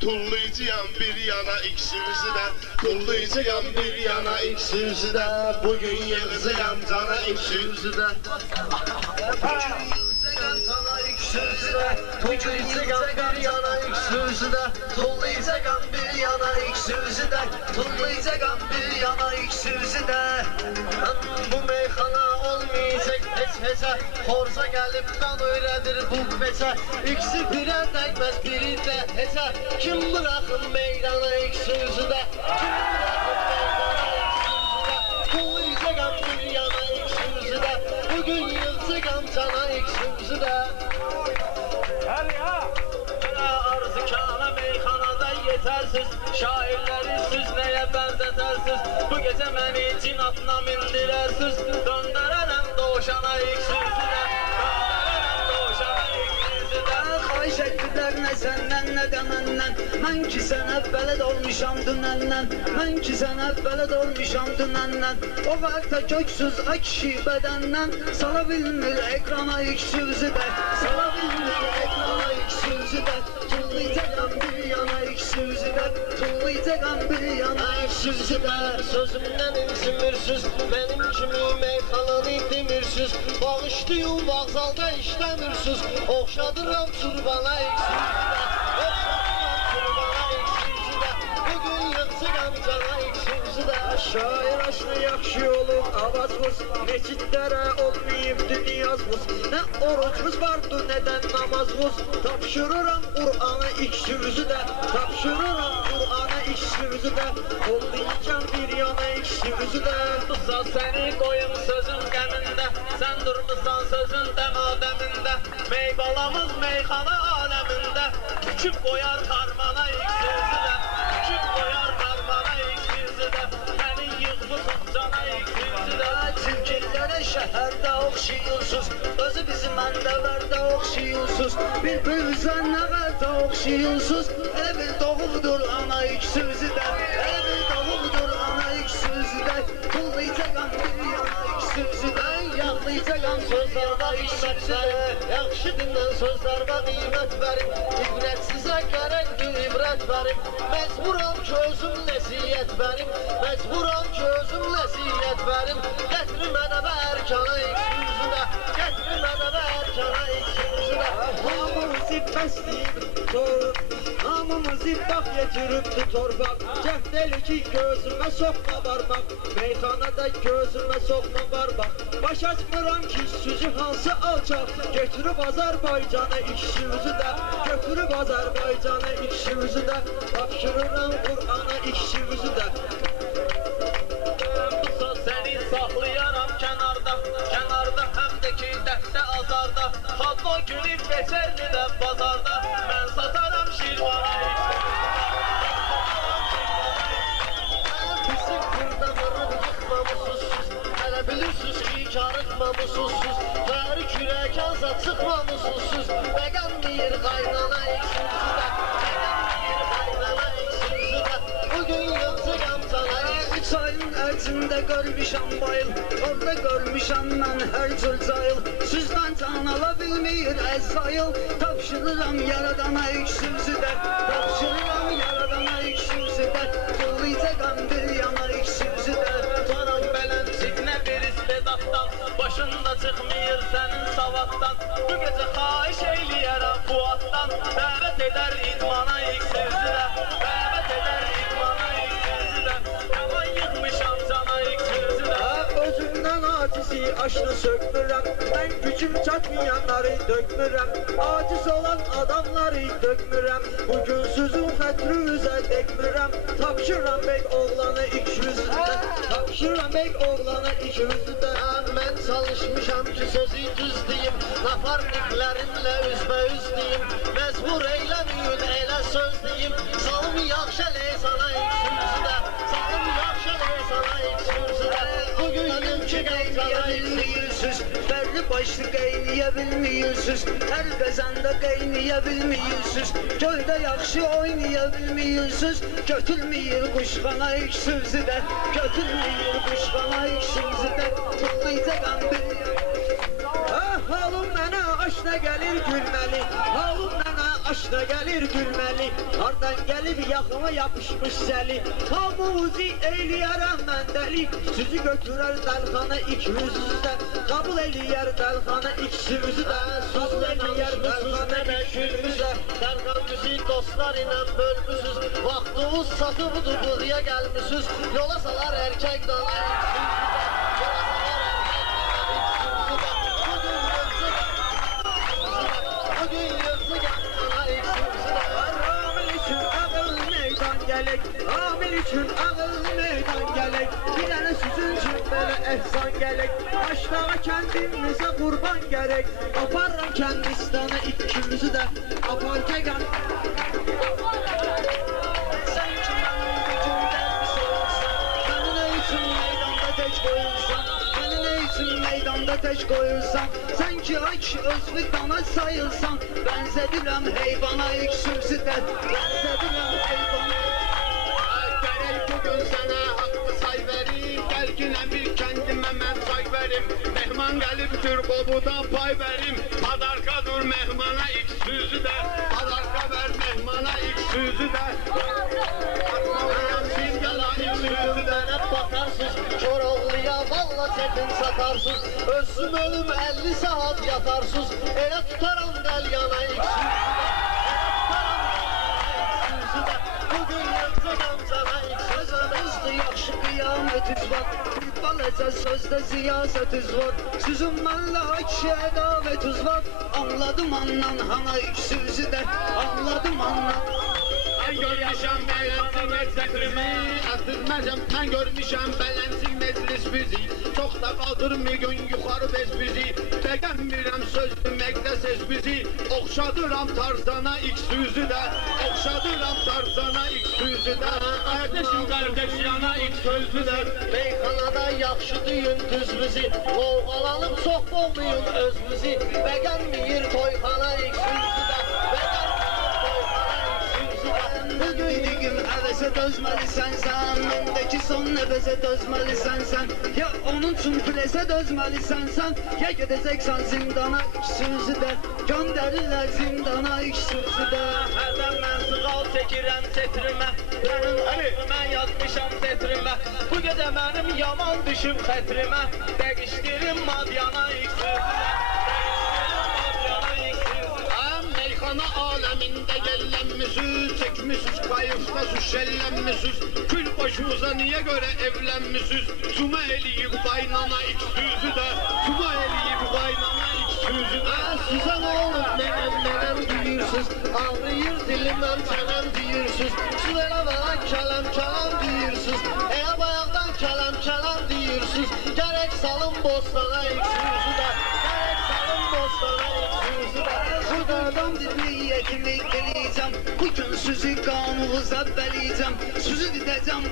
Tullayacağım bir yana ikimizi de. Tullayacağım bir yana ikimizi de. Bugün yığacağım cana ikimizi de. Sana ikimizi de. Tullayacağım bir yana ikimizi de. Tullayacağım bir yana ikimizi de. Tullayacağım bir yana ikimizi de. Bu meyxana olmayacak heç-heçə. Xorza gəlib qan öyrədir bu beçə. İkisi birə dəyməz biri də heçə. Kim bırakın meydana ikimizi de. Kim bırakın meydana ikimizi de. Kullayacağım bir yana ikimizi de. Bugün yılacağım cana ikimizi de. Arzukana meyxanada yetersiz. Şairleri siz neye benzetersiz? Bu gece beni cin atına mindirersiz. Döndürerem doğuşana ikimizi de. Döndürerem doğuşana ikimizi de. Xahiş etdilər nə səndən nə də məndən. Mən ki sən əvvələ dolmuşam dünəndən. Mən ki sən əvvələ dolmuşam dünəndən. O vaxtda köksüz ay kişi bədəndən. Sala bilmir ekrana ikimizi də. Sala bilmir ekrana ikimizi də. Tullayacağam bir yana ikimizi də. Tullayacağam bir yana ikimizi də. Sözümdən incimirsiniz, benim kimi meyxananı demirsiz. Bağışlayın vağzalda işləmirsiniz. Oxşadıram surbana iksinizdə. Oxşadıram surbana iksinizdə. Bugün yığcıram cana iksinizdə. Şair aşkı yaxşı olub avazımız. Meçidlərə olmayıbdı niyazımız. Nə orucumuz vardı nə də namazımız. Tapşırıram Qur'anı ikimizi də. Tapşırıram Qur'anı ikimizi də. Kollayacağım bir yana ikimizi də. Tutsa seni koyum sözün qəmində. Sən durmusan sözün dəmadəmində. Meybalamız meyxana aləmində. Tüküb qoyar karmana ikimizi də. Tüküb qoyar karmana ikimizi də. Məni yığmısın cana ikimizi də. Tilkillərə şəhərdə oxşayırsız. Özü bizim məndələrdə oxşayırsız. Bir-birinizə nəvərdə oxşayırsız. Evin doğuldur ana ikimizi də. Evin doğuldur ana ikimizi də. Tullayacağam bir yana ikimizi də. Yağlayacağam Sözlərdə qiymət verin. Yaxşı dinlən sözlərdə qiymət verin. İbrətsizə gərəkdir ibrət verin. Məcburam ki özüm nəsiyyət verim. Məcburam ki özüm nəsiyyət verim. Gətirin mənə və ərkana ikimizi də. Gətirin mənə və ərkana ikimizi də. Hamımızı bəsləyib hamımızı bax yetiribdi torpaq. Cəhd elə ki gözümə soxma barmaq. Meyxanada gözümə soxma barmaq. Baş açmıram ki sözü hansı alçaq. Götürüb Azərbaycanı ikimizi də. Götürüb Azərbaycanı ikimizi də. Tapşırıram Qur'ana ikimizi də. Bu söz səni saxlayaram kənarda. Kənarda həm də ki dəftə azarda. Xalq o günü beçərmi də bazarda. Mən sataram şirvana Bizim burada vırıb yıxmamışsınız. Hələ bilirsiniz ki karıtmamışsınız. Fəri kürək aza çıxmamışsınız. Bəqəm deyir qaynana ikimizi də. Bəqəm deyir qaynana ikimizi də. Bugün yılcıqam cana Üç ayın ərzində görmüşəm bayıl. Orada görmüşəm mən hər cür cayıl. Süzdən can ala bilmir əzzayıl. Tapşırıram yaradana ikimizi də. Tapşırıram yaradana ikimizi də. Tullayacağam bir yana ikimizi də. Tutaram bələnciklə bir istedatdan. Başında çıxmayır sənin savaddan. Bu gecə xahiş eyləyərəm Fuaddan. Dəvət edər idmana ikimizi də. Dəvət edər idmana ikimizi də. Yaman yıxmışam cana ikimizi də. Özümdən acizi aşını sökmürəm. Mən gücüm çatmayanları dökmürəm. Aciz olan adamları dökmürəm. Bugün sözün xətrünüzə dökmürəm. Tapşıram bey oğlanı ikimizi də. Tapşıram bey oğlanı ikimizi də. Mən çalışmışam ki sözü düz deyim. Nafarniklərimlə üzbəüz deyim. Məcbur eyləməyin elə söz deyim. Salım yaxşı leysana ikimizi də. Salım yaxşı leysana ikimizi də. Bugün yılki qeyniyə bilmiyorsunuz. Fərli başlı qeyniyə bilmiyorsunuz. Hər bəzəndə qeyniyə bilmiyorsunuz. Göldə yaxşı oynaya bilmiyorsunuz. Götürməyir quşxana ikimizi də. Götürməyir quşxana ikimizi də. Tullayacağam bir halım mənə aşna gəlir gülməli. Halım mənə aşna gelir gülmeli. Hardan gelip yakama yapışmış zeli. Hamuzi eyleyerem mendeli. Sizi götürer delhana ikimizi de. Kabul eyleyər delhana ikimizi de. Kabul eyleyər delhana ikimizi de. Dərqan müzik dostlar ilə bölmüsüz. Vaxtımız satıbıdır, bığıya gəlmişsiniz. Yola salar erkek dana bugün yırtı gəldana iksimizi de. Amil için ağıl meydan gelek. Amil için ağıl meydan gelek. Bir tane sizin için böyle ehsan gelek. Aşağı kendimize kurban gerek. Aparram kendistana ikimizi de. Aparken sen ki benim gücümden bir sorulsan. Beni ne için meydanda teç koyulsan. Beni ne için meydanda teç koyulsan. Sen ki aç özlü dana sayılsan. Benzedirəm heyvana iksimizi de. Benzedirəm heyvana. Gerek bugün sana hakkı say verim. Belkine bir kendime ben say verim. Mehman gelip Türkobu'dan pay verim. Padarka dur mehmana ilk sözü de. Padarka ver mehmana ilk sözü de. Siz yalan ilk sözü de. Hep bakarsız, Koroğlu'ya valla çetin satarsız. Özüm ölüm 50 saat yatarsız. Elə tutaram del yana iksimizi de. Bugün yırtacağım sana iksimizi de. Sözümüzde yaxşı qiyametiz var. Bir balaca sözde ziyasetiz var. Sizin mənlə iki ədavetiz var. Anladım andan hana iksimizi de. Anladım andan. Ben görmüşəm belensin meclisimi. Atılmacam ben görmüşəm belensin meclis bizi. Çok da kaldırmıyor gün yukarı bez bizi. Beğenmirəm söz demekte ses bizi. Okşadıram tarzana ilk sözü de. Okşadıram tarzana ilk sözü de. Kardeşim kardeşyana ilk sözü de. Meyxanada yaxşı düyün düz bizi. Lovğalanıb çox olmayın öz bizi. Bəgənməyir toyxana iksimizi də. Bəgənməyir toyxana iksimizi də. Bugün həvəsə dözməlisən sən. Məndəki son nəfəsə dözməlisən sən. Ya onun üçün plesə dözməlisən sən. Ya gedəcəksən zindana iksimizi də. Göndərirlər zindana iksimizi də. Hərdən mən sığal çəkirəm setrimə. Mənim ömrümə yazmışam setrimə. Bu gecə mənim yaman düşüb xətrimə. Dəqişdirim madyana iksizimə. Meyxana aleminde gellenmişsiniz, çekmişsiniz, kayıfta şellenmişsiniz. Kül başınıza niye göre evlenmişsiniz? Tuma eliyim kaynana ilk sözü de, tuma eliyim kaynana ilk sözü de. Sizə nə olur mənəm deyirsiniz. Ağrıyır diliməm çənəm deyirsiniz. Siz elə bana kələm deyirsiniz. Elə bayaqdan kələm deyirsiniz. Gərək salın bostana iksimizi də. Gərək salın bostana iksimizi də. Buradan niyyətimi eləyəcəm. Bugün sizi qanunuza bələyəcəm. Sizi didəcəm,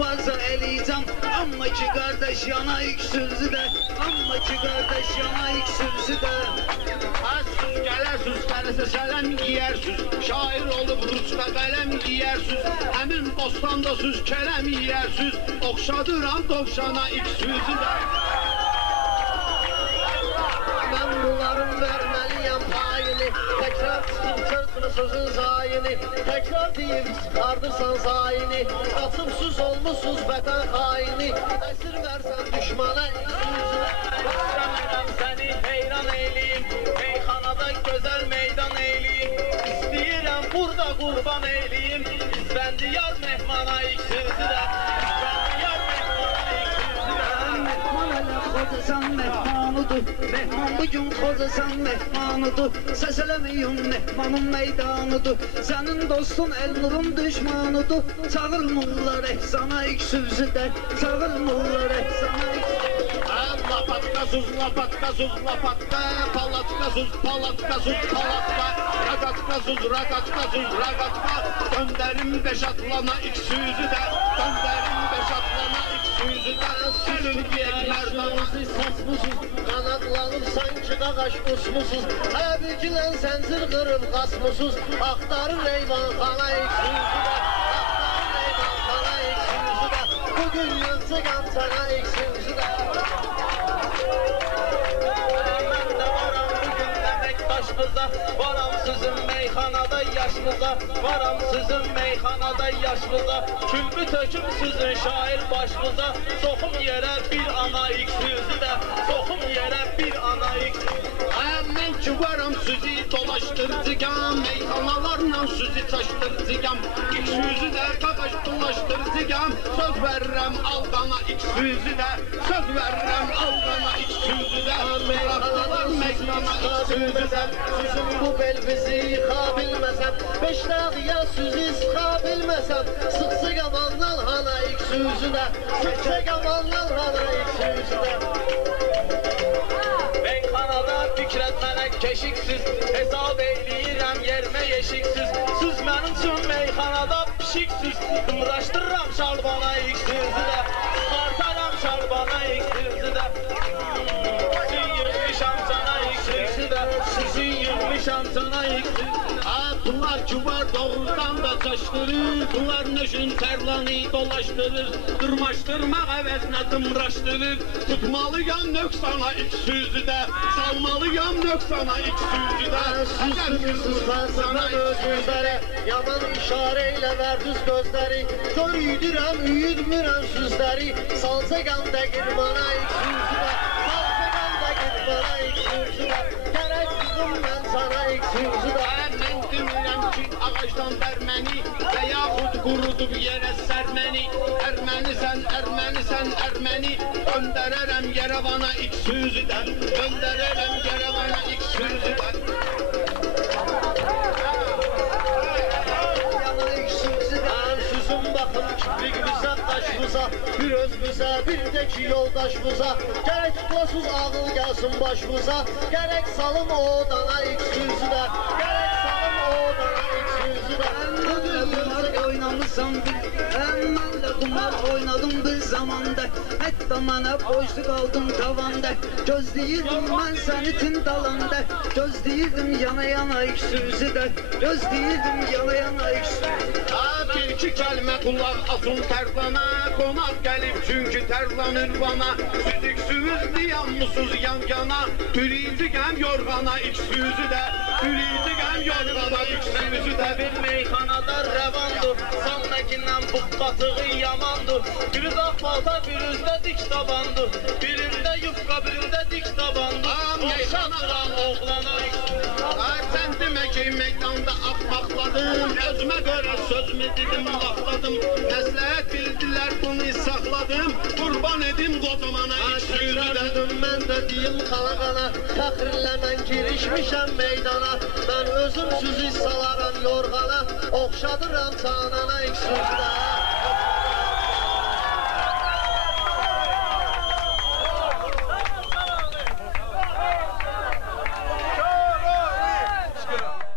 parça eləyəcəm. Amma ki qardaş yana iksimizi də. Amma ki qardaş yana iksimizi də. Sus gələrsiniz, fərəsə sələm giyersiniz. Şair olub Rusqa qələm giyersiniz. Əmin bostanda süz kələm yersiniz. Oxşadıram dovşana ilk sözü de. Mən bunların verməliyəm payını. Təkrar çıxıb çırpını sözün zayini. Təkrar deyib çıxardırsan zayini. Qaçımsız olmuşsuz vətən xaini. Əsir versən düşmana iksimizi. İstəmirəm səni heyran eyləyim. Meyxanada gözəl meydan eyləyim. İstəyirəm burada qurban eyləyim. İzbəndi yaz mehmana iksirsi də. İzbəndi yaz mehmana iksirsi də. Mehman elə xocasan mehmanıdır. Mehman bugün xocasan mehmanıdır. Səs eləməyin mehmanın meydanıdır. Sənin dostun Elnurun düşmanıdır. Çağırmırlar ehsana iksimizi də. Çağırmırlar ehsana iksimizi də. Lapatka sus, lapatka sus, lapatka. Palatka sus, palatka sus, palatka. Ragatka sus, ragatka sus, ragatka. Dönderim beş atlana ilk sözü de. Dönderim beş atlana ilk sözü de. Sürün giyekler Yaşlarınızı saçmışsız. Kanatlanıb sanki qaqaş uçmusuz. Həbiklə səncir qırıb qaçmusuz. Axtarır eyvanxana iksimizi də. Axtarır eyvanxana iksimizi də. Bugün yılçıqam sana iksimizi də. Mən də varam bugün əmək daş yaşımıza. Varam sizin meyxanada yaşımıza. Varam sizin meyxanada yaşımıza. Külbü töküm sizin şair başımıza. Soxum yerə bir ana ilk sözü də. Soxum yerə bir ana ilk Mən ki varam sizi dolaşdırıcıyam, meyxanalarla sizi taşdırıcıyam. İlk sözü də qaqaş dolaşdırıcıyam. Söz verirəm aldana ilk sözü də. Söz verirəm aldana ilk sözü də. Meyxanalar meydana ilk sözü də. Sizin bu bel bizi yıxa bilməsəm, beş dağıya sizi sıxa bilməsəm, sıxsıq amandan hana ilk sözü də, sıxsıq amandan hana ilk sözü də. Meyxanada fikrət mənə keşiksiz. Hesab eyləyirəm yermə yeşiksiz. Siz mənim üçün meyxanada pişiksiz. Dımraşdırıram şalbana ilk sözü də. Çıxartaram şalbana ilk sözü də. Sizin yığmışam sana ilk sözü də. Sizin yığmışam sana ilk sözü də. Bunlar ki var doğrudan da çaşdırır. Bunlar nöşün tərlanı dolaşdırır. Dırmaşdırmaq əvəzinə dımraşdırır. Tutmalıyam nöqsana ilk sözü də. Salmalıyam nöqsana ilk sözü də. Süzsünüz sana özünüzlərə, yaman işarə ilə verdiniz gözləri. Kör üyüdürəm, üyüdmürəm süzləri, salsa qanda qirmana ilk sözü də, salsa qanda qirmana ilk sözü də, gərək qızım mən sana ilk sözü də. Mən demirəm ki ağacdan bərməni və yaxud qurudub yerə sərməni. Ermənisən, ermənisən, erməni. Göndərərəm Yerevana ilk sözü də. Göndərərəm Yerevana ilk sözü də. Yana ilk sözü də, süzün baxın kiprikimizə, daşımıza, bir özümüzə, bir də ki yoldaşımıza. Gərək tutlasız ağıl gəlsin başımıza, gərək salın o dana ilk sözü də, gərək salın o dana ilk sözü də. Kumar oynamışam mən də kumar oynadım bir zamanda. Hətta mənə boşluq aldım tavanda. Gözləyirdim mən səni tüm dalanda. Gözləyirdim yana yana ilk sözü də. Gözləyirdim yana yana ilk sözü də. Bir iki kəlmə qulaq asın tərlana. Qonaq gəlib çünki tərlanır bana. Süzüksüz diyanmısız yan yana. Bürüldügəm yorğana ilk sözü də. Bürüldügəm yorğana ilk sözü də. Bir meyxanada rəvandır. Sandakindən bu batığı yamandır. Biri dağ balta, bir üzdə dik tabandır. Birində yufqa, birində dik tabandır. Oxşadıran oğlana Sən demə ki meydanda axmaqladım. Özümə görə sözümü dedim, lafladım. Məsləhət bildilər bunu saxladım. Qurban edim qocamana ilk sözü də. Mən də deyim xalaqana, fəxrlə mən girişmişəm meydana. Mən özüm süzü salaram yorğana, oxşadıram canana ilk sözdə.